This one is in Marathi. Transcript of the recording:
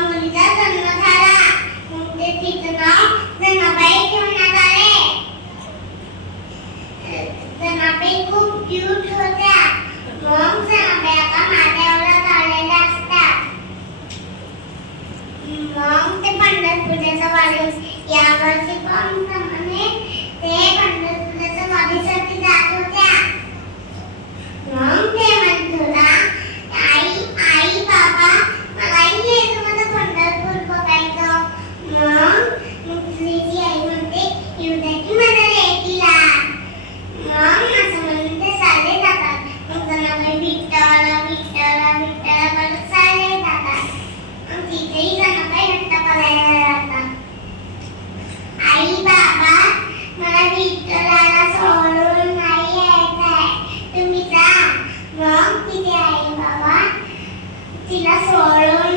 मुलीचा जन्म झाला. मग तिचं नाव जनाबाई ठेवण्यात आले. जनाबाई खूप क्यूट होत्या. मग जनाबाई आता महादेवाला झालेल्या असतात. मग ते पंढरपूरच्या वाडीत यावर्षी पण प्रमाणे ते पंढरपूरच्या वाडीसाठी जात होत्या. मग ते म्हणत होता, आई बाबा मलाही यायचं माझं पंढरपूर बघायचं. मग तिची आई म्हणते येऊ दे की माझ्या लेकीला. मग असं म्हणून ते चालले जातात. मग जनाबाई विठ्ठल विठ्ठल विठ्ठल करत चालले जातात. मग तिथेही जनाबाई हट्ट करायला जातात. आई बाबा मला विठ्ठलाला सोडून नाही यायचंय, तुम्ही जा. मग तिथे आई बाबा तिला सोडून